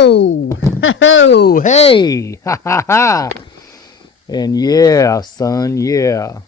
Ho! Ho! Hey! Ha ha ha! And yeah, son, yeah.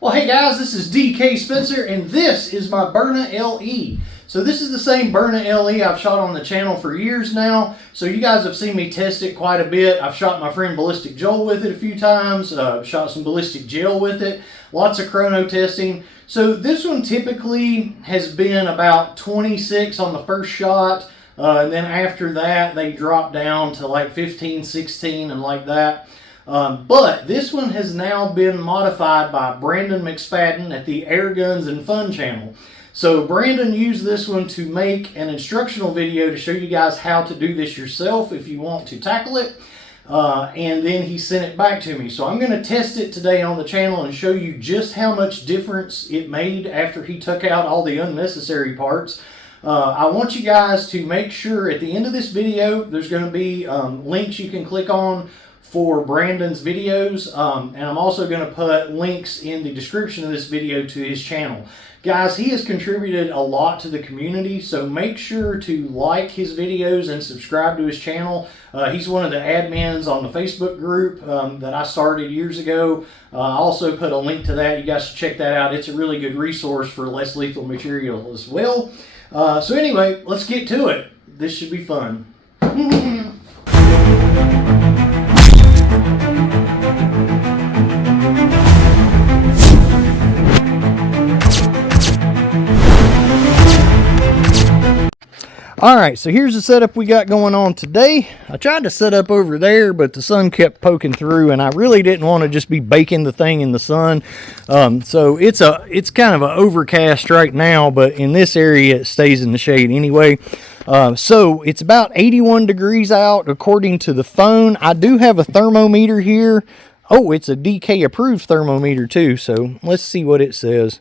Well, hey guys, this is DK Spencer, and this is my Byrna LE. So this is the same Byrna LE I've shot on the channel for years now. So you guys have seen me test it quite a bit. I've shot my friend Ballistic Joel with it a few times. Shot some ballistic gel with it. Lots of chrono testing. So this one typically has been about 26 on the first shot. And then after that, they drop down to like 15, 16, and like that. But this one has now been modified by Brandon McSpadden at the Air Guns and Fun channel. So Brandon used this one to make an instructional video to show you guys how to do this yourself if you want to tackle it. And then he sent it back to me. So I'm going to test it today on the channel and show you just how much difference it made after he took out all the unnecessary parts. I want you guys to make sure at the end of this video there's going to be links you can click on for Brandon's videos, and I'm also going to put links in the description of this video to his channel. Guys, he has contributed a lot to the community, so make sure to like his videos and subscribe to his channel. He's one of the admins on the Facebook group that I started years ago. I also put a link to that. You guys should check that out. It's a really good resource for less lethal material as well. So anyway, let's get to it. This should be fun. Alright, so here's the setup we got going on today. I tried to set up over there, but the sun kept poking through, and I really didn't want to just be baking the thing in the sun. So it's kind of an overcast right now, but in this area it stays in the shade anyway. So it's about 81 degrees out according to the phone. I do have a thermometer here. Oh, it's a DK approved thermometer too, so let's see what it says.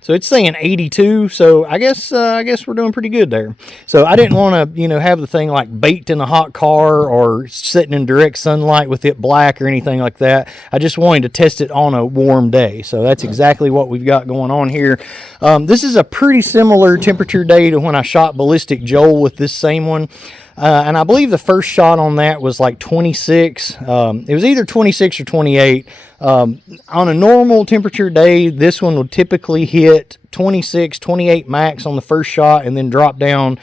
So it's saying 82, so I guess we're doing pretty good there. So I didn't want to, have the thing like baked in a hot car or sitting in direct sunlight with it black or anything like that. I just wanted to test it on a warm day. So that's exactly what we've got going on here. This is a pretty similar temperature day to when I shot Ballistic Joel with this same one. And I believe the first shot on that was like 26. It was either 26 or 28. On a normal temperature day, this one would typically hit 26, 28 max on the first shot and then drop down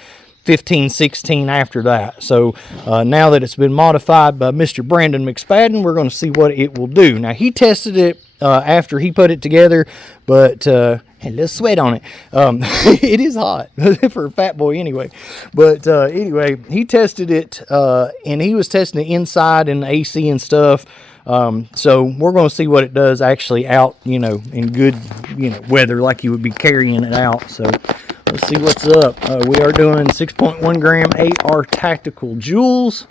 15, 16 after that. So now that it's been modified by Mr. Brandon McSpadden, we're going to see what it will do. Now, he tested it after he put it together, but had a little sweat on it. It is hot for a fat boy anyway. But anyway, he tested it, and he was testing it inside in the AC and stuff. So we're going to see what it does actually out, in good, weather, like you would be carrying it out. So let's see what's up. We are doing 6.1 gram AR Tactical Joules,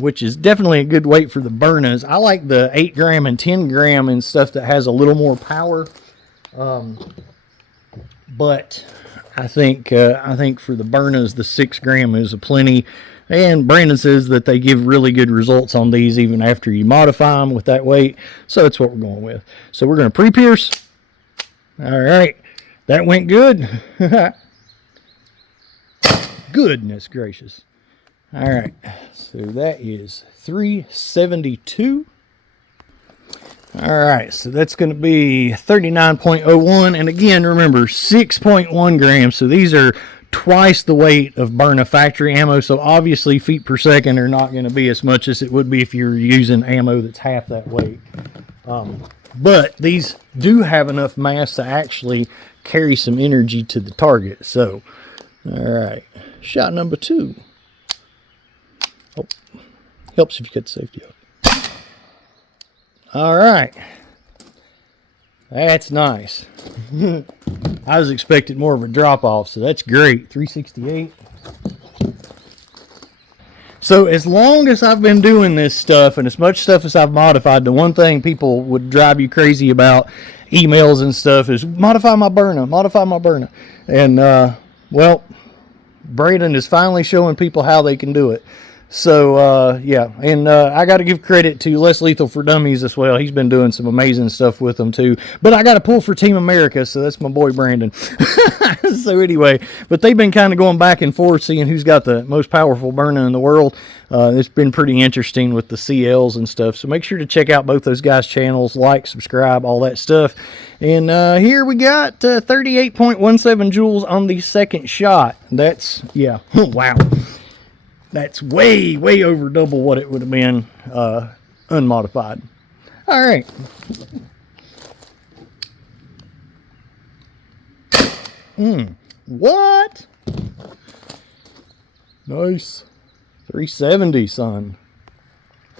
which is definitely a good weight for the Byrnas. I like the 8 gram and 10 gram and stuff that has a little more power. But I think for the Byrnas, the 6 gram is a plenty. And Brandon says that they give really good results on these even after you modify them with that weight. So that's what we're going with. So we're going to pre-pierce. All right. That went good. Goodness gracious. All right. So that is 372. All right. So that's going to be 39.01. And again, remember, 6.1 grams. So these are twice the weight of Byrna factory ammo, so obviously feet per second are not going to be as much as it would be if you were using ammo that's half that weight. But these do have enough mass to actually carry some energy to the target. So, all right, shot number 2. Oh, helps if you cut the safety off. All right. That's nice. I was expecting more of a drop-off, so that's great. 368. So as long as I've been doing this stuff, and as much stuff as I've modified, the one thing people would drive you crazy about emails and stuff is, modify my Byrna, modify my Byrna. And, well, Brandon is finally showing people how they can do it. So, yeah, and I got to give credit to Less Lethal for Dummies as well. He's been doing some amazing stuff with them, too. But I got to pull for Team America, so that's my boy Brandon. So, anyway, but they've been kind of going back and forth, seeing who's got the most powerful Byrna in the world. It's been pretty interesting with the CLs and stuff. So, make sure to check out both those guys' channels, like, subscribe, all that stuff. And here we got 38.17 joules on the second shot. That's, yeah, wow. That's way, way over double what it would have been unmodified. All right. What? Nice. 370, son.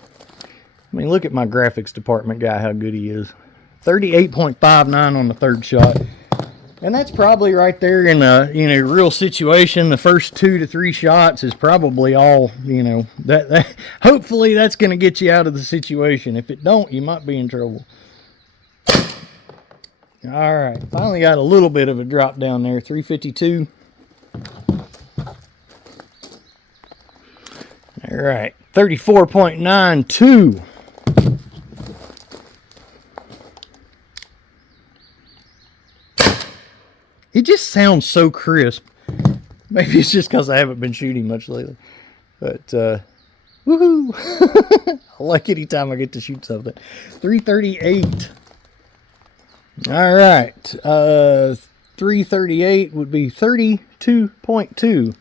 I mean, look at my graphics department guy, how good he is. 38.59 on the third shot. And that's probably right there in a real situation. The first 2 to 3 shots is probably all, that hopefully that's going to get you out of the situation. If it don't, you might be in trouble. All right, finally got a little bit of a drop down there, 352. All right, 34.92. It just sounds so crisp. Maybe it's just because I haven't been shooting much lately. But, woohoo! I like any time I get to shoot something. 338. All right. 338 would be 32.2.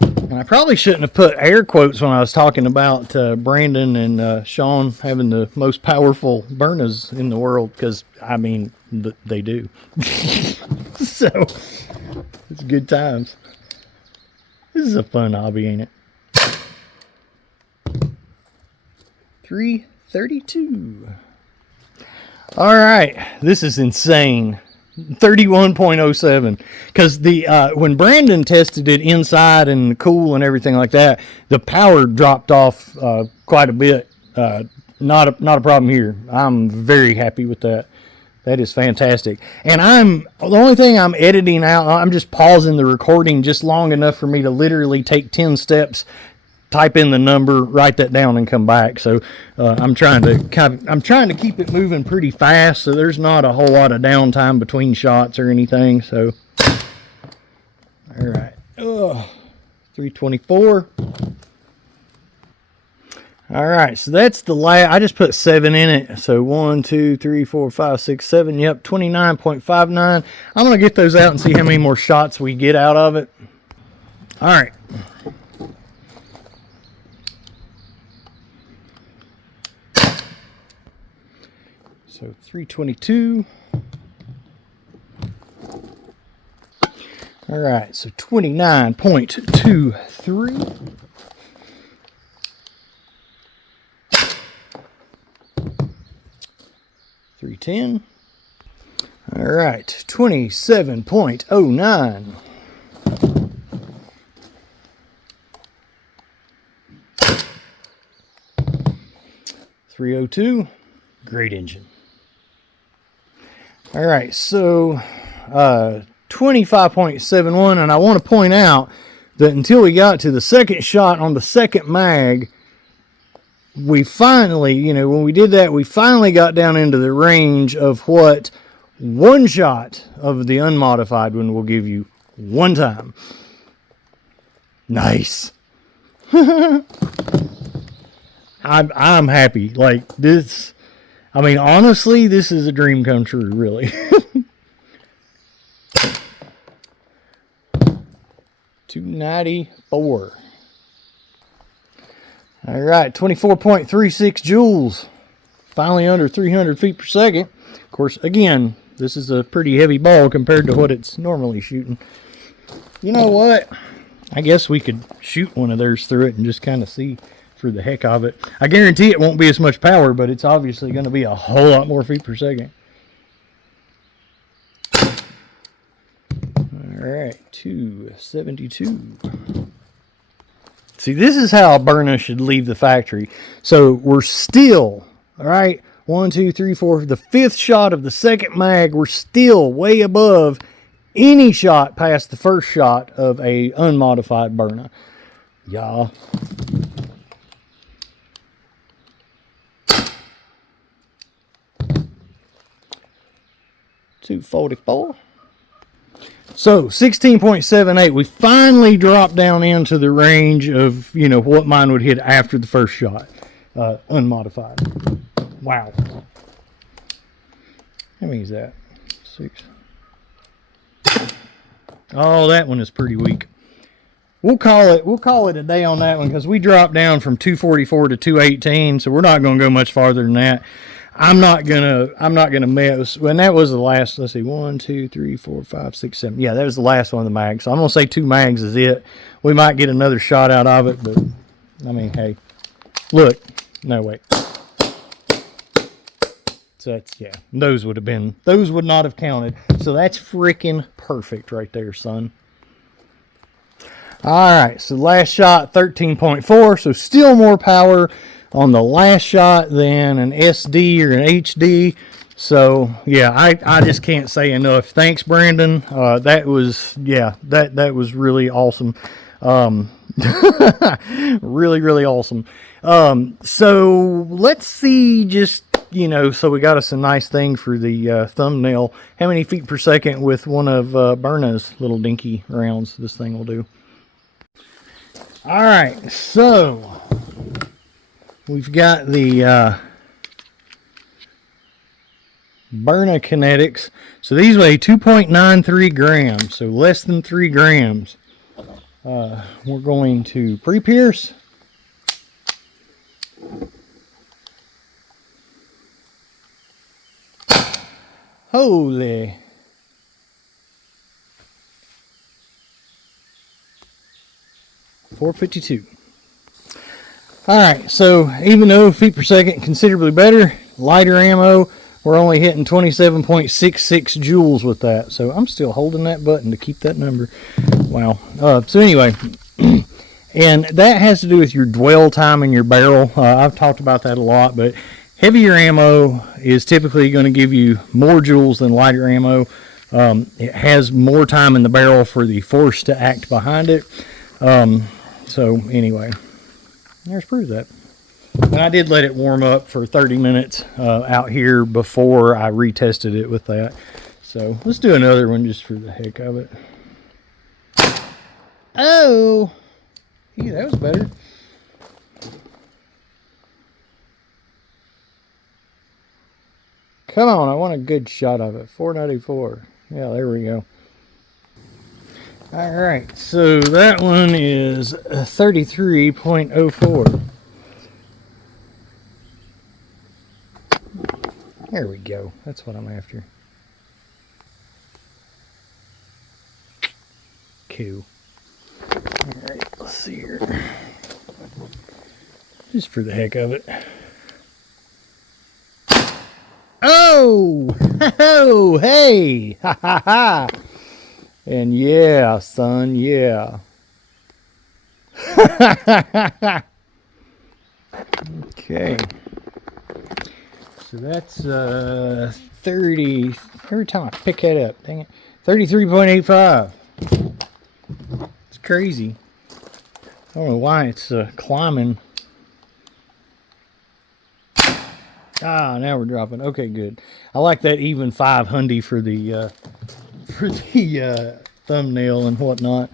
And I probably shouldn't have put air quotes when I was talking about Brandon and Sean having the most powerful Byrnas in the world, because, I mean, they do. So, it's good times. This is a fun hobby, ain't it? 332. All right, this is insane. 31.07, because when Brandon tested it inside and cool and everything like that, the power dropped off quite a bit. Not a problem here. I'm very happy with that. That is fantastic. And the only thing I'm editing out, I'm just pausing the recording just long enough for me to literally take 10 steps, type in the number, write that down, and come back. So I'm trying to keep it moving pretty fast, so there's not a whole lot of downtime between shots or anything. So, all right, 324. All right, so that's the last. I just put 7 in it. So 1, 2, 3, 4, 5, 6, 7. Yep, 29.59. I'm gonna get those out and see how many more shots we get out of it. All right. So 322. All right, so 29.23. .310. All right, 27.09. .302. Great engine. All right, so 25.71, and I want to point out that until we got to the second shot on the second mag, we finally, when we did that, we finally got down into the range of what one shot of the unmodified one will give you one time. Nice. I'm happy. Like this, I mean, honestly, this is a dream come true, really. 294. All right, 24.36 joules. Finally under 300 feet per second. Of course, again, this is a pretty heavy ball compared to what it's normally shooting. You know what? I guess we could shoot one of theirs through it and just kind of see for the heck of it. I guarantee it won't be as much power, but it's obviously going to be a whole lot more feet per second. All right, 272. See, this is how a Byrna should leave the factory. So we're still, all right, 1, 2, 3, 4, the fifth shot of the second mag, we're still way above any shot past the first shot of a unmodified Byrna. Yeah. 244. So 16.78, we finally dropped down into the range of, you know, what mine would hit after the first shot, unmodified. Wow. How many is that? 6. Oh, that one is pretty weak. We'll call it a day on that one, because we dropped down from 244 to 218, so we're not going to go much farther than that. I'm not gonna mess. And that was the last. Let's see, 1, 2, 3, 4, 5, 6, 7. Yeah, that was the last one of the mags. So I'm gonna say 2 mags is it. We might get another shot out of it, but I mean, hey, look. No, wait. So that's, yeah. Those would not have counted. So that's freaking perfect right there, son. All right. So last shot, 13.4. So still more power on the last shot than an SD or an HD. So yeah, I just can't say enough. Thanks, Brandon. That was, yeah, that was really awesome. Really awesome. So let's see, just, you know, so we got us a nice thing for the thumbnail. How many feet per second with one of Byrna's little dinky rounds this thing will do. All right, so we've got the Byrna Kinetics. So these weigh 2.93 grams, so less than 3 grams. We're going to pre-pierce. Holy. .452. Alright, so even though feet per second considerably better, lighter ammo, we're only hitting 27.66 joules with that. So I'm still holding that button to keep that number. Wow. So anyway, and that has to do with your dwell time in your barrel. I've talked about that a lot, but heavier ammo is typically going to give you more joules than lighter ammo. It has more time in the barrel for the force to act behind it. So anyway, there's proof of that. And I did let it warm up for 30 minutes out here before I retested it with that. So let's do another one just for the heck of it. Oh, yeah, that was better. Come on, I want a good shot of it. 494. Yeah, there we go. All right, so that one is 33.04. There we go. That's what I'm after. Cool. All right, let's see here. Just for the heck of it. Oh! Oh! Hey! Ha ha ha! And yeah, son, yeah. Okay. So that's 30. Every time I pick that up, dang it. 33.85. It's crazy. I don't know why it's climbing. Ah, now we're dropping. Okay, good. I like that even 500 for the thumbnail and whatnot,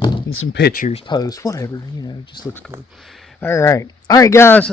and some pictures, posts, whatever, you know, it just looks cool. All right, guys.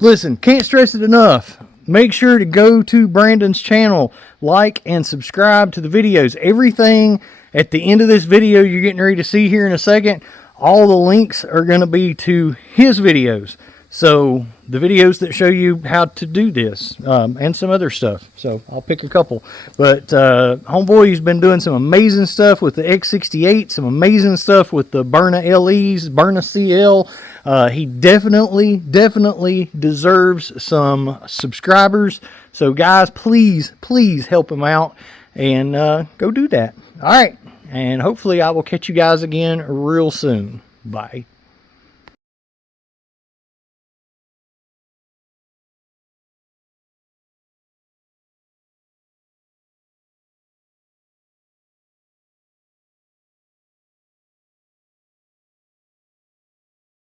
Listen, can't stress it enough. Make sure to go to Brandon's channel, like and subscribe to the videos. Everything at the end of this video you're getting ready to see here in a second, all the links are going to be to his videos. So the videos that show you how to do this, and some other stuff. So I'll pick a couple. But homeboy's been doing some amazing stuff with the X68, some amazing stuff with the Byrna LEs, Byrna CL. He definitely deserves some subscribers. So guys, please help him out and go do that. All right, and hopefully I will catch you guys again real soon. Bye.